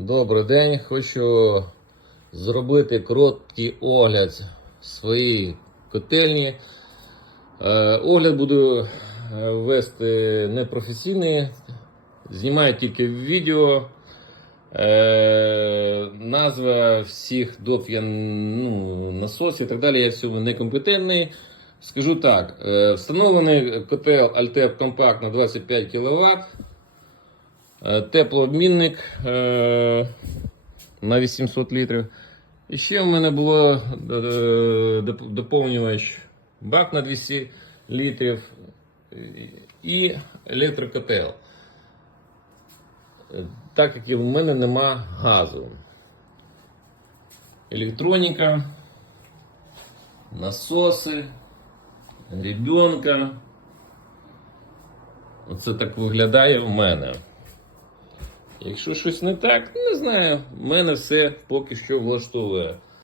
Добрий день. Хочу зробити короткий огляд своєї котельні. Е, Огляд буду е, вести непрофесійний, знімаю тільки відео. Е, назва всіх доп я ну, насосів і так далі. Я в цьому некомпетентний. Скажу так: встановлений котел Altep Compact на 25 кВт. Е, Теплообмінник е, на 800 літрів. І ще в мене було е, доповнювач бак на 200 літрів і електрокотел. Так як і в мене нема газу. Електроніка, насоси, гребенка. Оце так виглядає в мене. Якщо щось не так, не знаю. Мене все поки що влаштовує.